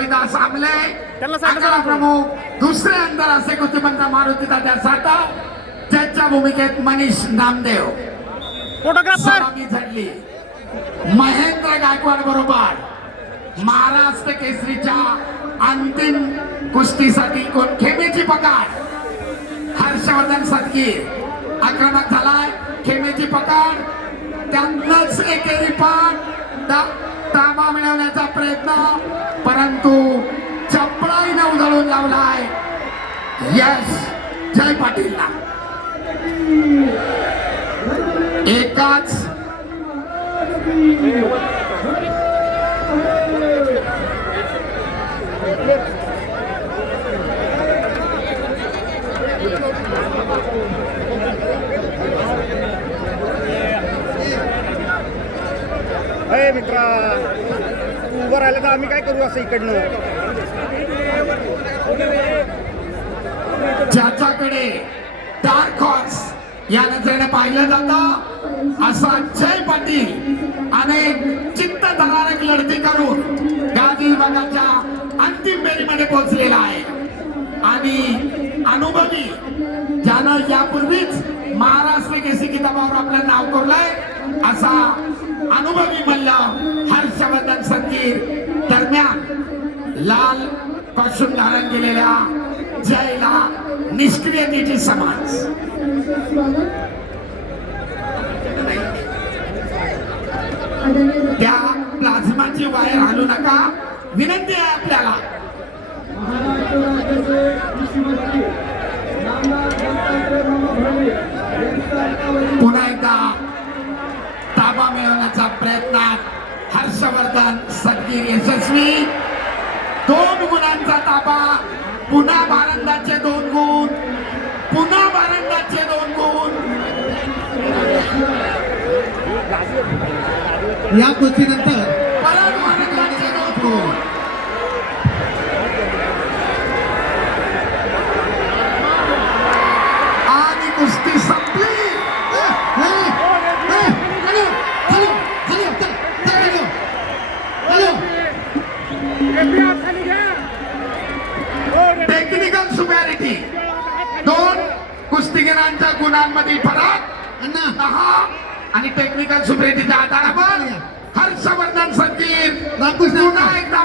रोहिदास आमले, अकरा प्रमुख दुसरे आंतरराष्ट्रीय कुस्तीपंच मारुती तात्या साठा, जजच्या भूमिकेत मनीष नामदेव. सलामी झडली महेंद्र गायकवाड बरोबर महाराष्ट्र केसरीच्या अंतिम कुस्तीसाठी कोण खेमेची पकड. हर्षवर्धन सदगीर आक्रमक झालाय, खेमेची पकड, त्यांनाच एकेरी पाठ ताबा मिळवण्याचा प्रयत्न, परंतु चपळाईने उधळून लावलाय यश जय पाटीलला. एकाच मित्रा उभं राहिलं तर आम्ही काय करू असं इकडनं. ज्याच्याकडे डार्क हॉर्स या नजरेने पाहिलं जातं असा जय पाटील अनेक चित्तधरारक लढती करून गादी विभागाच्या अंतिम फेरीमध्ये पोहोचलेला आहे. आणि अनुभवी ज्यानं यापूर्वीच महाराष्ट्र केसरी किताबावर आपलं नाव कोरलंय असा अनुभवी मल्ल हर्षवर्धन सदगीर दरम्यान लाल कॉस्ट्यूम धारण केलेल्या जयला निष्क्रियतेची समाज. त्या प्लाझ्माची वायर हलू नका, विनंती आहे आपल्याला. पुन्हा एकदा ताबा मिळवण्याचा प्रयत्नात हर्षवर्धन सदगीर यशस्वी. 2 गुणांचा ताबा, पुन्हा भारंदाचे 2 गुण, पुन्हा भारंदाचे 2 गुण. या कुस्तीनंतर परत भारंदाचे 2 गुण. आणि कुस्ती संपली. टेक्निकल सुपॅरिटी, 2 कुस्तीगिरांच्या गुणांमधील फरक 10 आणि टेक्निकल सुपॅरिटीच्या आधारावर हर्षवर्धन सदगीर पुन्हा एकदा